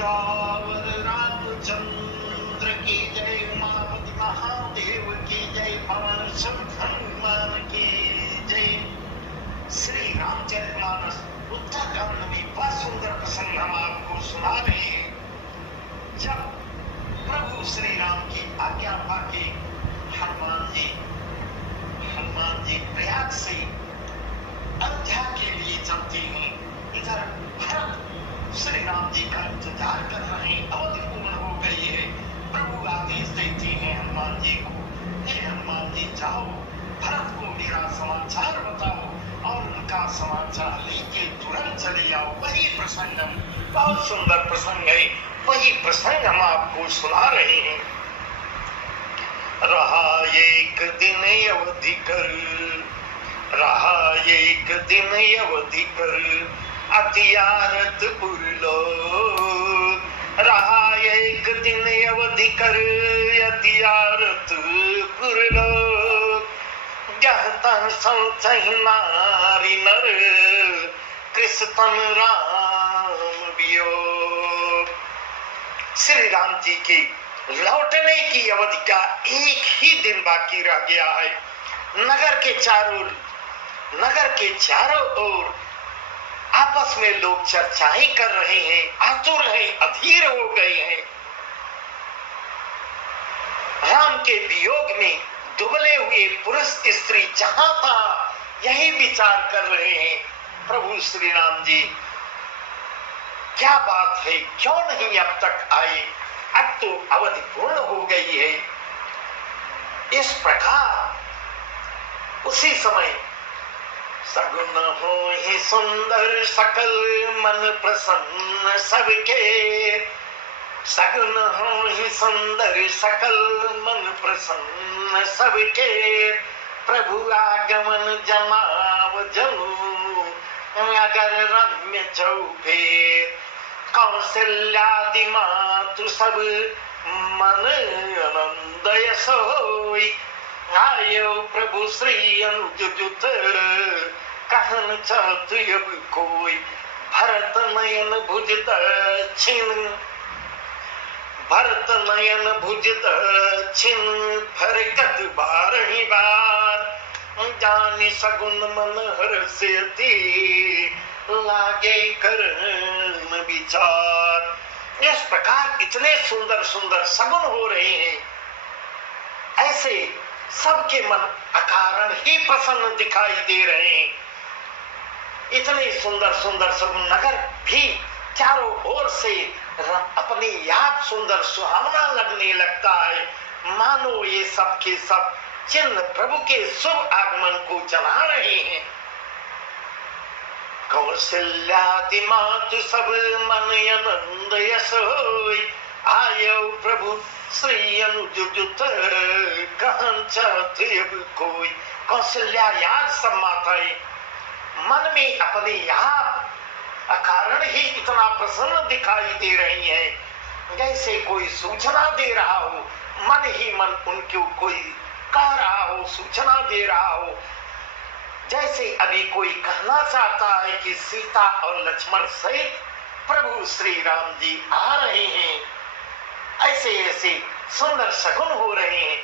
सियावर रामचंद्र की जय, उमापति महादेव की जय, पवन सुत हनुमान की जय। श्री रामचरितमानस उत्तरकांड में बहुत सुंदर प्रसंग हम आपको सुना रहे हैं। जब प्रभु श्री राम की आज्ञा पाके हनुमान जी प्रयाग से अयोध्या के लिए चलते हैं। इधर भरत श्री राम जी का इंतजार कर रहे हैं। अवधि पूर्ण हो गई है। प्रभु आदेश देते हैं हनुमान जी को, हे हनुमान जी जाओ, भरत को मेरा समाचार बताओ और उनका समाचार लेके तुरंत चले आओ। वही प्रसंग, बहुत सुंदर प्रसंग है, वही प्रसंग हम आपको सुना रहे हैं। रहा एक दिन अवधि कर, रहा एक दिन अवधि कर, अतियारत पुरलो। रहा एक दिन अवधि कर, अतियारत पुरलो। जह तन संचहि नारी नर, कृष्ण राम वियोग। श्री राम जी के लौटने की अवधि का एक ही दिन बाकी रह गया है। नगर के चारों ओर आपस में लोग चर्चाएं कर रहे हैं, आतुर हैं, अधीर हो गए हैं। राम के वियोग में दुबले हुए पुरुष स्त्री जहां था यही विचार कर रहे हैं, प्रभु श्री राम जी क्या बात है, क्यों नहीं अब तक आए, अब तो अवधि पूर्ण हो गई है। इस प्रकार उसी समय सगुन हो ही सुंदर सकल मन प्रसन्न सबके, सगुन हो ही सुंदर सकल मन प्रसन्न सबके। प्रभु आगमन जमाव जनु अगर रम्य चौफेर, कौशल्यादि मातु सब मन आनंद यश होई। आयो प्रभु श्री अनुज जुत, कहन चाहत अब कोई। भरत नयन भुज दक्षिण, भरत नयन भुज दक्षिण, फरकत बारही बार। जानि सगुन मन हर्षयति, लागे करन विचार। इस प्रकार इतने सुंदर सुंदर सगुन हो रहे हैं, ऐसे सबके मन अकारण ही प्रसन्न दिखाई दे रहे हैं। इतने सुंदर सुंदर सगुन, नगर भी चारों ओर से अपनी याद सुंदर सुहावना लगने लगता है, मानो ये सब के सब चिन्ह प्रभु के शुभ आगमन को चला रहे हैं। कौशल्यादि मातु सब मन आनंद यश होई। आयो प्रभु श्री अनुज जुत, कहन चाहत अब कोई। कौशल्या याद सब माताएं मन में अपने याद अकारण ही इतना प्रसन्न दिखाई दे रही हैं, जैसे कोई सूचना दे रहा हो, मन ही मन उनको कोई कह रहा हो, सूचना दे रहा हो। जैसे अभी कोई कहना चाहता है कि सीता और लक्ष्मण सहित प्रभु श्री राम जी आ रहे हैं, ऐसे ऐसे सुंदर सगुन हो रहे हैं।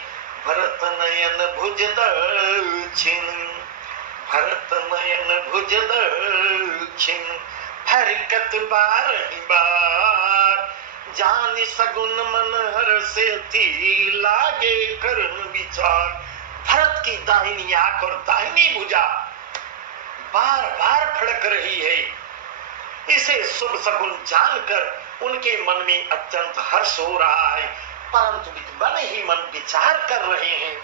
भरत नयन भुज दक्षिण, भरत नयन भुज दक्षिण, फरकत बारही बार। जानि सगुन मन हर्षयति, लागे करन विचार। भरत की दाहिनी आंख और दाहिनी भुजा बार बार फड़क रही है। इसे शुभ सगुन जानकर उनके मन में अत्यंत हर्ष हो रहा है, परंतु मन ही मन विचार कर रहे हैं।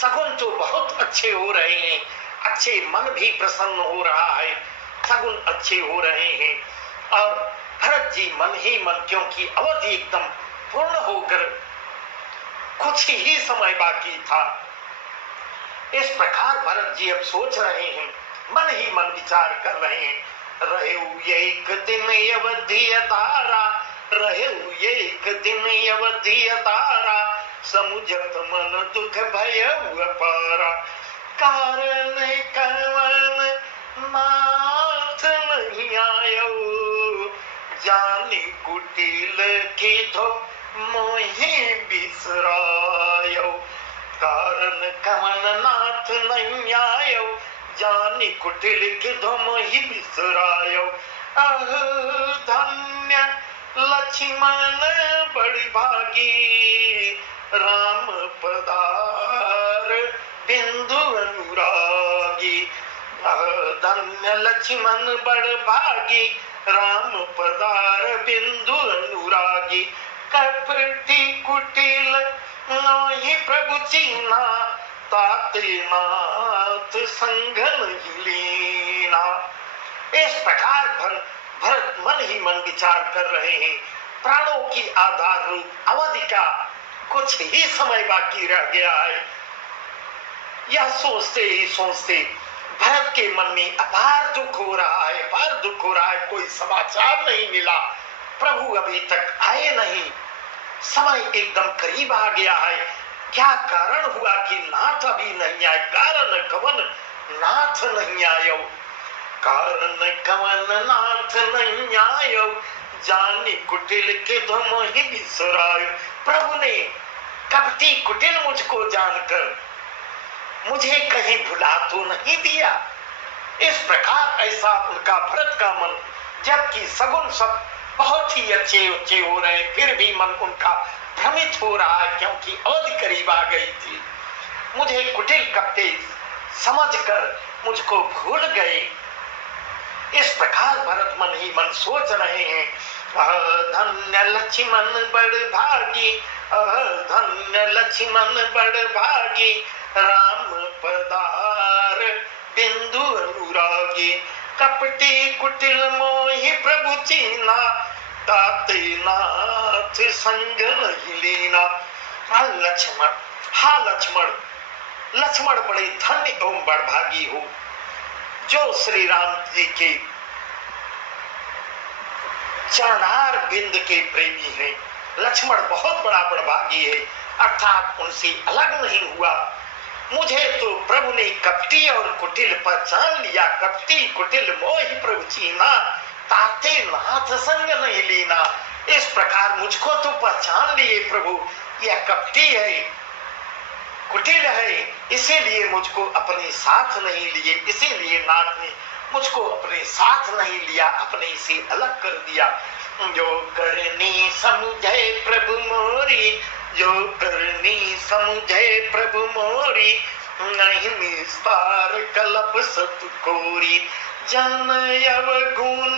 सगुन तो बहुत अच्छे हो रहे हैं, अच्छे मन भी प्रसन्न हो रहा है, सगुन अच्छे हो रहे हैं। और भरत जी मन ही मन, क्योंकि अवधि एकदम पूर्ण होकर कुछ ही समय बाकी था, इस प्रकार भरत जी अब सोच रहे हैं, मन ही मन विचार कर रहे हैं। रहे एक दिन अवधि तारा, रहे एक दिन अवधि तारा, समुझत मन दुख भय अपारा। कारण कवन नाथ नहीं आयो, जानी कुटिल की धो मोहि बिसरायो, कारण कवन नाथ नहीं आयो, जानी कुटिल की धो मोहि बिसरायो। अह धन्य लक्ष्मण बड़ी भागी, राम पधार बिंदु अनुरागी। धन्य लक्ष्मण बड़ भागी, राम पधार बिंदु अनुरागी। कपटी कुटिल नोहि प्रभु चीना, ताते नाथ संग नहीं लीना। इस प्रकार भरत मन ही मन विचार कर रहे हैं। प्राणों की आधार रूप अवधि का कुछ ही समय बाकी रह गया है। यह सोचते ही सोचते भरत के मन में अपार दुख हो रहा है, अपार दुख हो रहा है। कोई समाचार नहीं मिला, प्रभु अभी तक आए नहीं, समय एकदम करीब आ गया है। क्या कारण हुआ कि नाथ अभी नहीं आए? कारण कवन नाथ नहीं आयो, कारण कवन नाथ नहीं आयो, जानी कुटिल के धो मोहि बिसरायो। प्रभु ने कपटी कुटिल मुझको जानकर मुझे कहीं भुला तो नहीं दिया। इस प्रकार ऐसा उनका भरत का मन, जबकि सगुन सब बहुत ही अच्छे अच्छे हो रहे, फिर भी मन उनका भ्रमित हो रहा है, क्योंकि अवधि करीब आ गई थी। मुझे कुटिल कपटे समझकर मुझको भूल गए। इस प्रकार भरत मन ही मन सोच रहे हैं। धन्य लक्ष्मण बड़ भागी, धन्य लक्ष्मण बड़ भागी, राम पधार बिंदु अनुरागी। कपटी कुटिल मोहि प्रभु चीना, ताते नाथ संग नहीं लीना। लक्ष्मण, हा लक्ष्मण, लक्ष्मण बड़े धन्य एवं बड़भागी हो, जो श्री राम जी के चरणार बिंद के प्रेमी हैं। लक्ष्मण बहुत बड़ा बड़भागी है, अर्थात उनसे अलग नहीं हुआ। मुझे तो प्रभु ने कपटी और कुटिल पहचान लिया। कपटी कुटिल मोहि प्रभु चीना, ताते नाथ संग नहीं लीना। इस प्रकार मुझको तो पहचान लिए प्रभु, यह कपटी है, कुटिल है, इसीलिए मुझको अपने साथ नहीं लिए, इसीलिए नाथ ने मुझको अपने साथ नहीं लिया, अपने से अलग कर दिया। जो करनी समझे प्रभु मोरी, जो करनी समझे प्रभु मोरी, नहीं निस्तार कलप सतकोरी। जन अवगुण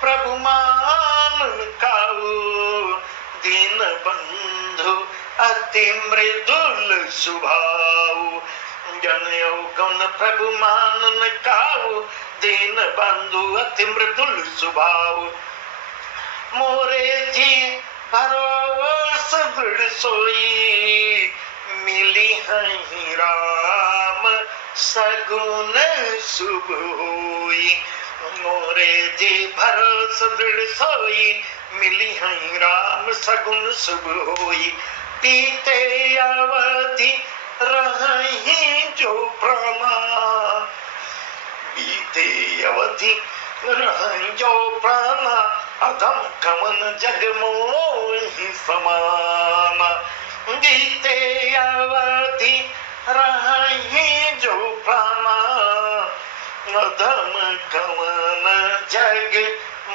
प्रभु मान काऊ, दीन बंधु अति मृदुल स्वभाव। जन अवगुण प्रभु मान काऊ, दीन बंधु अति मृदुल स्वभाव। मोरे जी भरोस दृढ़ सोई, मिली हई राम सगुन शुभ होई। मोरे जी भरोस दृढ़ सोई, मिली हई राम सगुन शुभ होई। पीते अवधि रही जो प्राणा, बीते अवधि रही जो प्राणा, अधम कवन जग मोहि समाना। बीते अवधि रही जो प्राणा, अधम कवन जग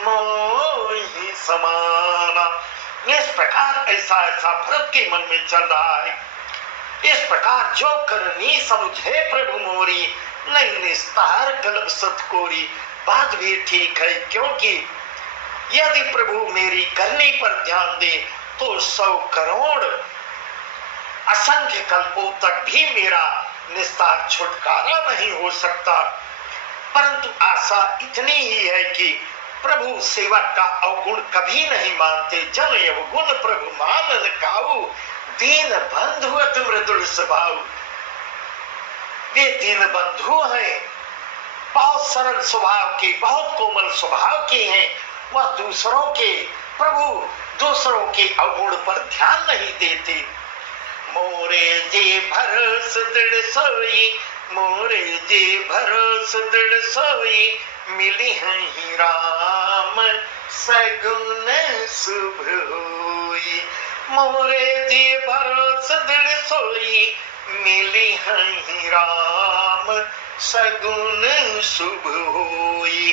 मोहि समाना। इस प्रकार ऐसा ऐसा भरत के मन में चल रहा है। इस प्रकार जो करनी समझे प्रभु मोरी, नहीं निस्तार कल्प सतकोरी। बात भी ठीक है, क्योंकि यदि प्रभु मेरी करनी पर ध्यान दे तो 100 करोड़ असंख्य कल्पों तक भी मेरा निस्तार छुटकारा नहीं हो सकता। परंतु आशा इतनी ही है कि प्रभु सेवक का अवगुण कभी नहीं मानते। जन अवगुण प्रभु मानन काऊ, दीन बंधु अति मृदुल स्वभाव। वे दीन बंधु हैं, बहुत सरल स्वभाव के, बहुत कोमल स्वभाव के हैं। वह दूसरों के प्रभु दूसरों के अवगुण पर ध्यान नहीं देते। मोरे जे भरोस दृढ़ सोई, मोरे जे भरोस दृढ़ सोई, मिली हैं राम सगुन शुभ होई। मोरे जी भरोस दृढ़ सोई, मिली हैं राम सगुन शुभ होई।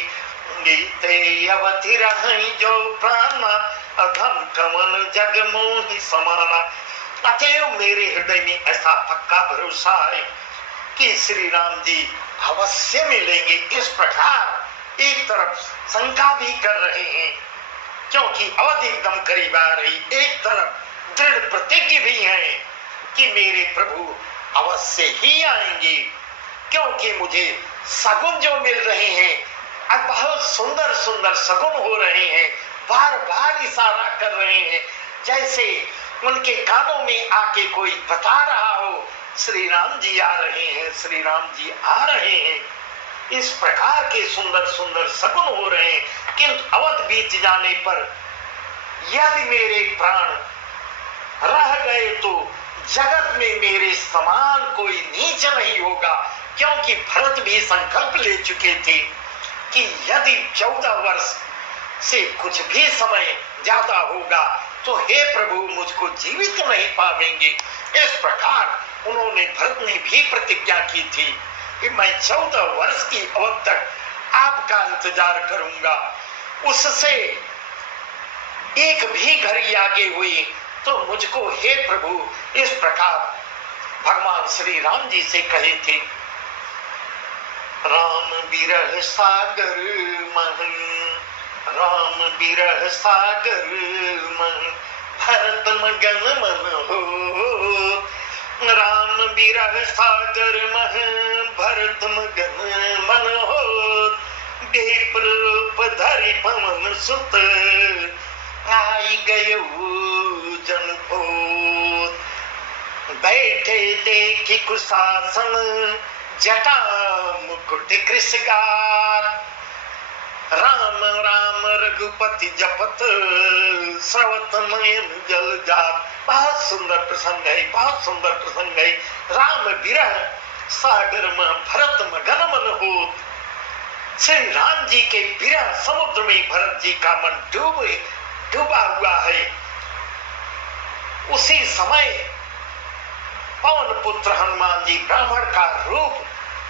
गीते अवधि रही जो प्राणा, अधम कवन जग मोहि समाना। अतएव मेरे हृदय में ऐसा पक्का भरोसा है कि श्री राम जी अवश्य मिलेंगे। इस प्रकार एक तरफ शंका भी कर रहे हैं क्योंकि अवधि एकदम करीब आ रही, एक तरफ दृढ़ प्रतिज्ञ भी है कि मेरे प्रभु अवश्य ही आएंगे, क्योंकि मुझे सगुन जो मिल रहे हैं, अब बहुत सुंदर सुंदर सगुन हो रहे हैं, बार बार इशारा कर रहे हैं, जैसे उनके कानों में आके कोई बता रहा हो श्री राम जी आ रहे हैं, श्री राम जी आ रहे हैं। इस प्रकार के सुंदर सुंदर सगुन हो रहे हैं। किंतु अवध बीत जाने पर यदि मेरे प्राण रह गए तो जगत में मेरे समान कोई नीच नहीं होगा, क्योंकि भरत भी संकल्प ले चुके थे कि यदि 14 वर्ष से कुछ भी समय ज्यादा होगा तो हे प्रभु मुझको जीवित नहीं पावेंगे। इस प्रकार उन्होंने, भरत ने भी प्रतिज्ञा की थी कि मैं 14 वर्ष की अवधि तक आपका इंतजार करूंगा, उससे एक भी घड़ी आगे हुई तो मुझको हे प्रभु, इस प्रकार भगवान श्री राम जी से कहे थे। राम बिरह सागर महन, राम बिरह सागर मन, भरत मगन मन हो। राम बिरह सागर मन, भरत मगन मन हो। विप्र रूप धरि पवन सुत, आई गयो जनपोत। बैठे देखी कुशासन, जटा मुकुट कृषगार। राम राम रघुपति जपत, स्रवत नयन जल जात। बहुत सुंदर प्रसंग है, बहुत सुंदर प्रसंग है। राम बिरह सागर में भरत मगन मन हो। श्री राम जी के बिरह समुद्र में भरत जी का मन डूबा हुआ है। उसी समय पवन पुत्र हनुमान जी ब्राह्मण का रूप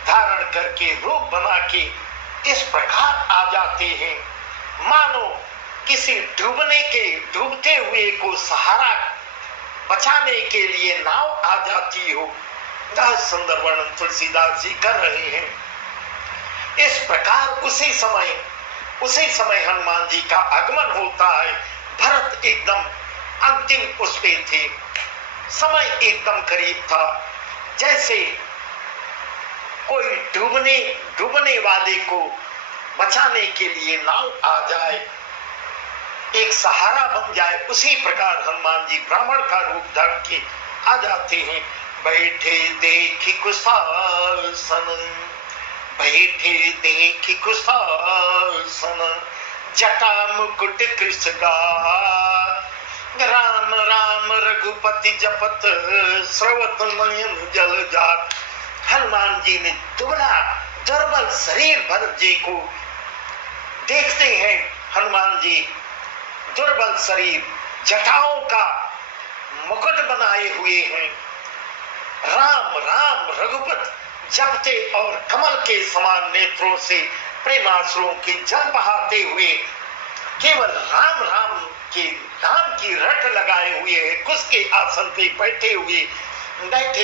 धारण करके, रूप बना के इस प्रकार आ जाते हैं, मानो किसी डूबते हुए को सहारा बचाने के लिए नाव आ जाती हो। बहुत सुंदर वर्णन तुलसीदास जी कर रहे हैं। इस प्रकार उसी समय हनुमान जी का आगमन होता है। भरत एकदम अंतिम उस पे थे, समय एकदम करीब था, जैसे कोई डूबने वाले को बचाने के लिए नाव आ जाए, एक सहारा बन जाए, उसी प्रकार हनुमान जी ब्राह्मण का रूप धर के आ जाते हैं। बैठे देखी कुशासन, बैठे देखी कुशासन, जटा मुकुट कृषगार। राम राम रघुपति जपत, स्रवत नयन जल जात। हनुमान जी ने दुर्बल शरीर भरत जी को देखते हैं। हनुमान जी दुर्बल शरीर, जटाओं का मुकुट बनाए हुए हैं। राम राम रघुपत जपते और कमल के समान नेत्रों से प्रेमाश्रुओं की जल बहाते हुए केवल राम राम के नाम की रट लगाए हुए हैं। कुश के आसन पे बैठे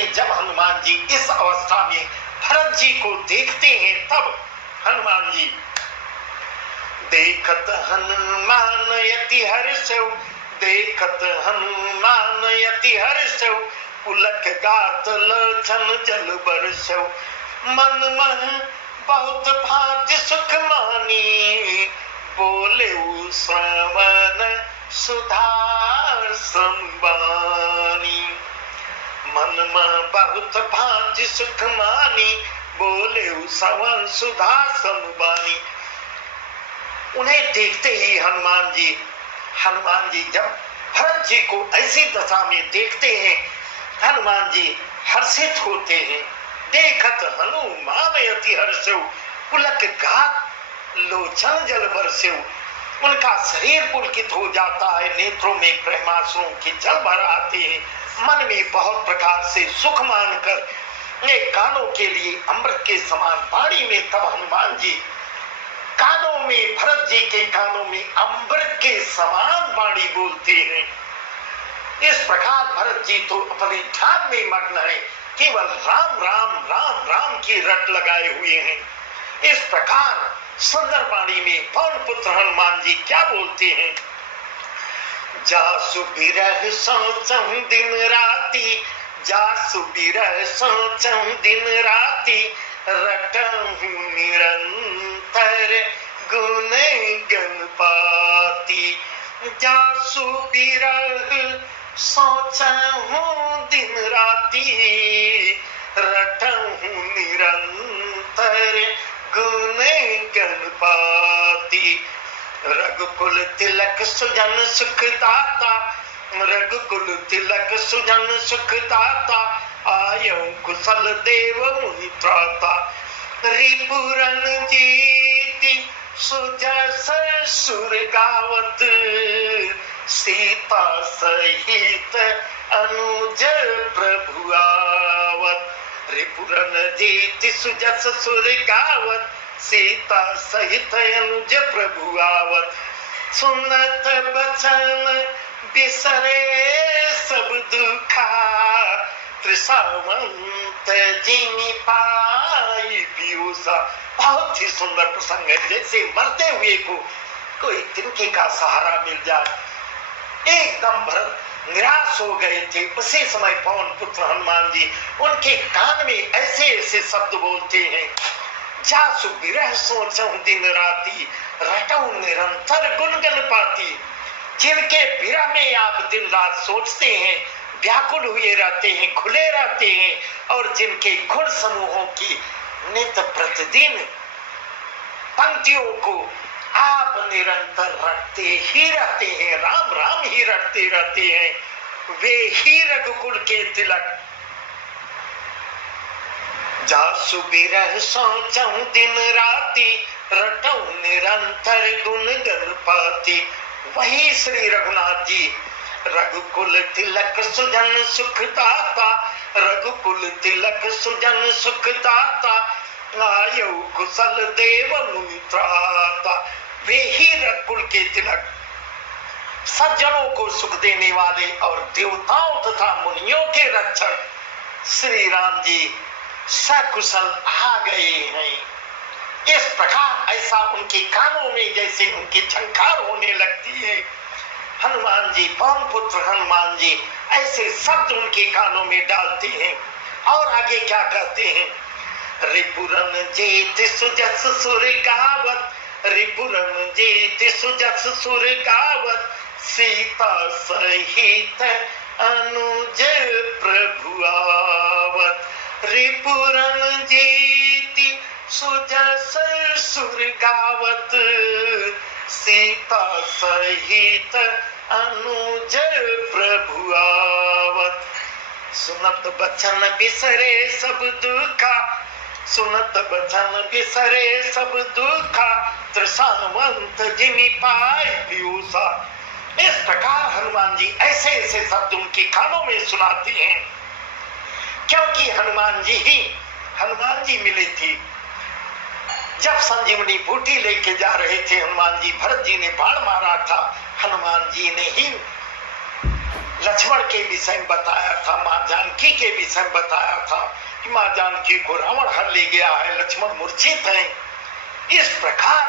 जब हनुमान जी इस अवस्था में भरत जी को देखते हैं, तब हनुमान जी देखत हनुमान यति हर्षौ, देखत हनुमान यति हर्षौ। पुलक गात लोचन जल बरसौ, मन मह बहुत भांति सुख मानी। बोले श्रवण सुधार संबानी, मन में बहुत भांति सुख मानी। बोले श्रवण सुधा संबानी। उन्हें देखते ही हनुमान जी जब भरत जी को ऐसी दशा में देखते हैं, हनुमान जी हर्षित होते हैं। देखत हनुमान यति हर्षौ, पुलक गात लोचन जल बरसे, उनका शरीर पुलकित हो जाता है, नेत्रों में प्रेमाश्रुओं के जल भर आते हैं, मन में बहुत प्रकार से सुख मानकर ये कानों के लिए अमृत के समान वाणी में तब हनुमान जी कानों में, भरत जी के कानों में अमृत के समान वाणी बोलते हैं। इस प्रकार भरत जी तो अपने ध्यान में मग्न है, केवल राम राम राम राम की रट लगाए हुए हैं। इस प्रकार सुंदर वाणी में पवन पुत्र हनुमान जी क्या बोलते हैं? जासु बिरह सोचऊं दिन राति, जासु बिरह सोचऊं दिन राति, रटऊं निरंतर गुण गणपति। जासु बिरह सोचऊं दिन राति, रटऊं निरंतर गुण गणपति। रघुकुल तिलक सुजन सुखदाता, रघुकुल तिलक सुजन सुखदाता, आयौ कुशल देव मुनि त्राता। रिपुरन जीति सुजस सुर गावत, सीता सहित अनुज प्रभु आवत। रिपुरन जीति सुजस सुर गावत, सीता सहित अनुज प्रभु आवत। सुनत बचन बिसरे सब दुखा, त्रिसावंत जिमि पाई पियूसा। बहुत ही सुंदर प्रसंग है, जैसे मरते हुए को कोई तिनके का सहारा मिल जाए। एकदम भरत निराश हो गए थे, उसी समय पवन पुत्र हनुमान जी उनके कान में ऐसे ऐसे शब्द बोलते हैं। जासु बिरह सोचऊं दिन राति, रटऊं निरंतर गुण गणपति। जिनके विरह में आप दिन रात सोचते हैं, व्याकुल हुए रहते हैं, खुले रहते हैं, और जिनके गुण समूहों की नित प्रतिदिन पंक्तियों को आप निरंतर रटते ही रहते हैं, राम राम ही रटते रहते हैं, वे ही रघुकुल के तिलक। जासु बिरह सोचऊं दिन राति, रटऊं निरंतर गुण गणपति। वही श्री रघुनाथ जी रघुकुल तिलक सुजन सुखदाता, रघुकुल तिलक सुजन सुखदाता, आयौ कुशल देव मुनि त्राता। वे ही रघुकुल के तिलक, सज्जनों को सुख देने वाले और देवताओं तथा मुनियों के रक्षक श्री राम जी सकुशल आ गए हैं। इस प्रकार ऐसा उनके कानों में जैसे उनकी झंकार होने लगती है। हनुमान जी, पवन पुत्र हनुमान जी ऐसे शब्द उनके कानों में डालते हैं और आगे क्या कहते हैं? रिपुरन जीत सुजस सुर गावत, रिपुरन जीत सुजस सुर गावत, सीता सहित अनुज प्रभु आवत। रिपुरन जीति सुजस सुर गावत, सीता सहित अनुज प्रभु आवत। सुनत बचन बिसरे सब दुखा, सुनत बचन बिसरे सब दुखा, त्रिसावंत जिमि पाई पियूसा। इस प्रकार हनुमान जी ऐसे ऐसे शब्द उनके कानों में सुनाते हैं, क्योंकि हनुमान जी मिले थे। जब संजीवनी बूटी लेके जा रहे थे हनुमान जी, भरत जी ने बाण मारा था, हनुमान जी ने ही लक्ष्मण के विषय में बताया था, मां जानकी के विषय में बताया था कि मां जानकी को रावण हर ले गया है, लक्ष्मण मूर्छित हैं। इस प्रकार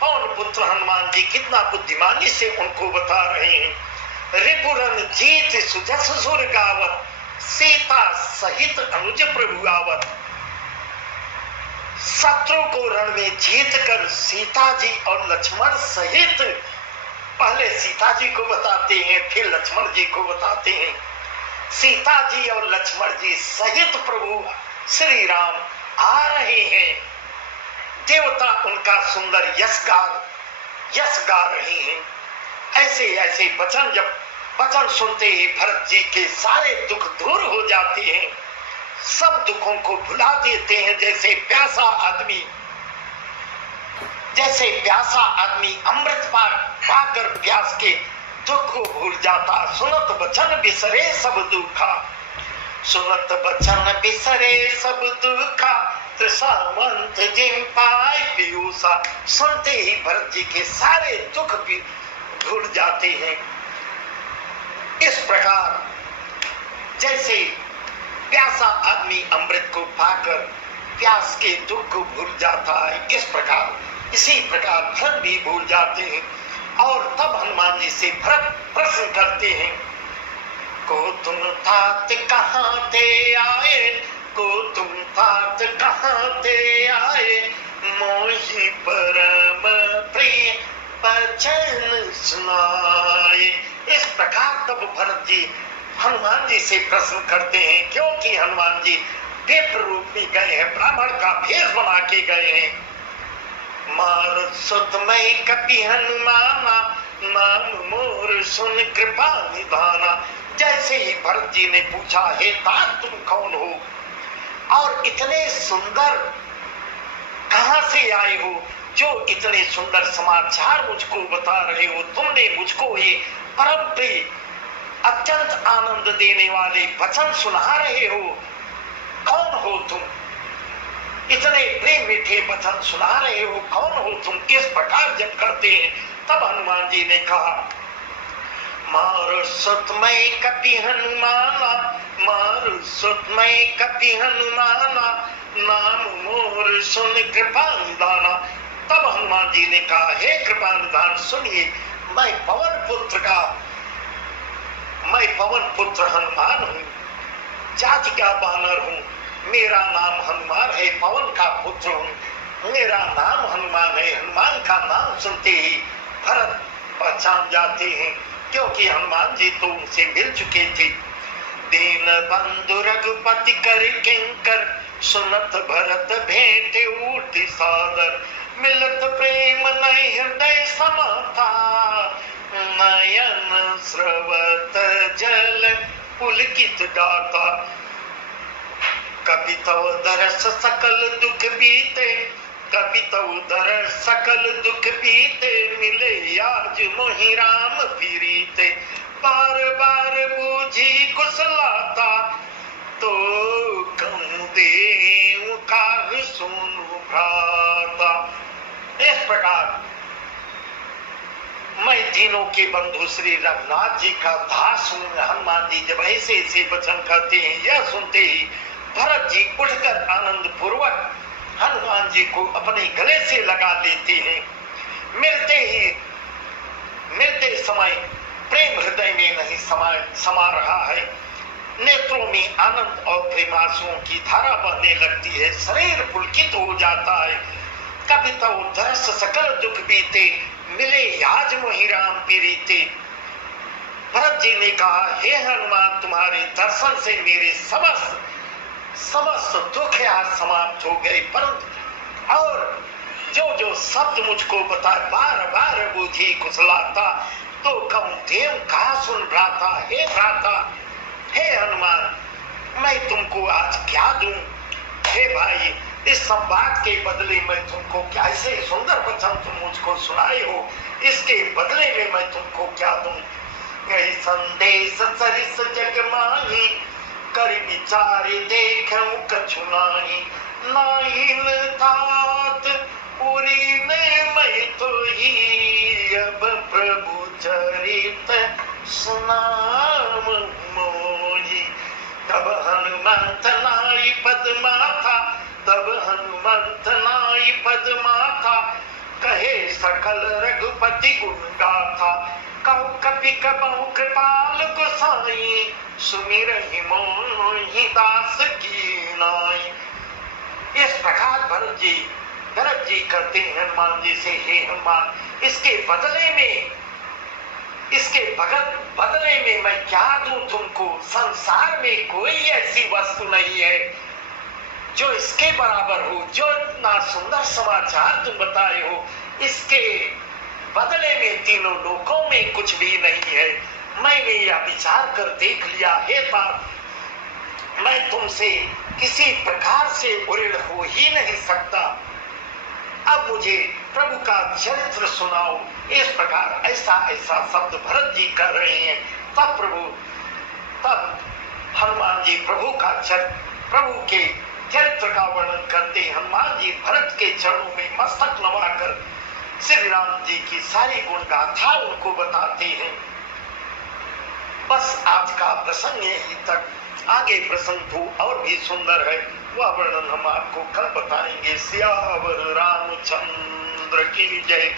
पवन पुत्र हनुमान जी कितना बुद्धिमानी से उनको बता रहे हैं। रिपुरन जीत सुजस सुर गावत, सीता सहित अनुज प्रभु आवत। शत्रु को रण में जीत कर सीता जी और लक्ष्मण सहित, पहले सीता जी को बताते हैं फिर लक्ष्मण जी को बताते हैं, सीता जी और लक्ष्मण जी सहित प्रभु श्री राम आ रहे हैं। देवता उनका सुंदर यश गा रहे हैं। ऐसे ऐसे वचन, जब वचन सुनते ही भरत जी के सारे दुख दूर हो जाते हैं, सब दुखों को भुला देते हैं। जैसे प्यासा आदमी, जैसे प्यासा आदमी अमृत पाकर प्यास के दुख को भूल जाता। सुनत बचन बिसरे सब दुखा, सुनत बचन बिसरे सब दुखा, त्रिसावंत जिम पाए पीयूषा। सुनते ही भरत जी के सारे दुख भी भूल जाते हैं। इस प्रकार जैसे प्यासा आदमी अमृत को पाकर प्यास के दुख को भूल जाता है, इस प्रकार इसी प्रकार भरत भी भूल जाते हैं। और तब हनुमान जी से भरत प्रश्न करते हैं, को तुम तात कहाँ थे आए, को तुम तात कहाँ थे आए, मोहि परम प्रिय बचन सुनाए। इस प्रकार तब भरत जी हनुमान जी से प्रश्न करते हैं, क्योंकि हनुमान जी विप्र रूप में गए हैं, ब्राह्मण का भेष बना के गए हैं। मारुत सुत मई कपि हनुमाना, नाम मोर सुन कृपा निधाना। जैसे ही भरत जी ने पूछा, हे तात तुम कौन हो और इतने सुंदर कहां से आए हो, जो इतने सुंदर समाचार मुझको बता रहे हो, तुमने मुझको ये परम प्रिय अत्यंत आनंद देने वाले वचन सुना रहे हो, कौन हो तुम, इतने प्रेम मीठे वचन सुना रहे हो, कौन हो तुम। इस प्रकार जब करते हैं तब हनुमान जी ने कहा, मारु सुत मई कपि हनुमाना, मारु सुत मई कपि हनुमाना, नाम मोर सुन कृपा निधाना। तब हनुमान जी ने कहा, हे कृपा निधान सुनिए, मैं पवन पुत्र हनुमान हूँ, जाति का बानर हूँ, मेरा नाम हनुमान है, पवन का पुत्र हूँ, मेरा नाम हनुमान है। हनुमान का नाम सुनते ही भरत पहचान जाते हैं, क्योंकि हनुमान जी तो उनसे मिल चुके थे। दीन बंधु रघुपति कर किंकर, सुनत भरत भेंट उठी सादर, मिलत प्रेम नय हृदय समाता, नयन स्रवत जल पुलकित गाता। कपि तव दरस सकल दुख बीते, कपि तव दरस सकल दुख बीते, मिले आज मोहि राम प्रीते, बार बार बूझी कुशलाता, तो कहूँ देव काहू सुनु भ्राता। इस प्रकार मैं तीनों के बंधु श्री रघुनाथ जी का दास हूँ। हनुमान जी जब ऐसे ऐसे वचन करते हैं, यह सुनते ही भरत जी उठकर आनंद पूर्वक हनुमान जी को अपने गले से लगा लेते हैं। मिलते समय प्रेम हृदय में नहीं समा रहा है, नेत्रों में आनंद और प्रेमांसुओं की धारा बहने लगती है, शरीर पुलकित हो जाता है। कभी तो दरस सकल दुख बीते, मिले आज मोहि राम प्रीते। भरत जी ने कहा, हे हनुमान, तुम्हारे दर्शन से मेरे समस्त दुख आज समाप्त हो गए, परंतु और जो शब्द मुझको बताए बार बार बूझी कुशलाता, तो कहूँ देव कहा सुन भ्राता। हे भ्राता, हे हनुमान, मैं तुमको आज क्या दूं। हे भाई, इस संवाद के बदले में तुमको क्या, ऐसे सुंदर वचन तुम मुझको सुनाए हो, इसके बदले में मैं तुमको क्या दूं। यही संदेश सरिस जग माही, कर विचार देखूं कछु नाही, नाहिन तात पूरी ने मैं तो ही, अब प्रभु चरित सुनाम मोही। तब हनुमंत नाई पद माथा, तब हनुमंत नाई पद माथा, कहे सकल रघुपति गुण गाथा, कहु कपि कबहु कृपाल गोसाई, सुमिरहि मोहि दास की नाई। इस प्रकार भरत जी करते हैं हनुमान जी से, हे हनुमान, इसके बदले में मैं क्या दूं तुमको। संसार में कोई ऐसी वस्तु नहीं है जो इसके बराबर हो, जो इतना सुंदर समाचार तुम बताए हो, इसके बदले में तीनों लोकों में कुछ भी नहीं है। मैंने यह विचार कर देख लिया, हे तात, मैं तुमसे किसी प्रकार से उऋण हो ही नहीं सकता। अब मुझे प्रभु का चरित्र सुनाओ। इस प्रकार ऐसा ऐसा शब्द भरत जी कर रहे हैं। तब हनुमान जी प्रभु के चरित्र का वर्णन करते। हनुमान जी भरत के चरणों में मस्तक नवाकर श्री राम जी की सारी गुण गाथा उनको बताते हैं। बस आज का प्रसंग यहीं तक। आगे प्रसंग तो और भी सुंदर है, वह वर्णन हम आपको कल बताएंगे। सियावर रामचंद्र की जय।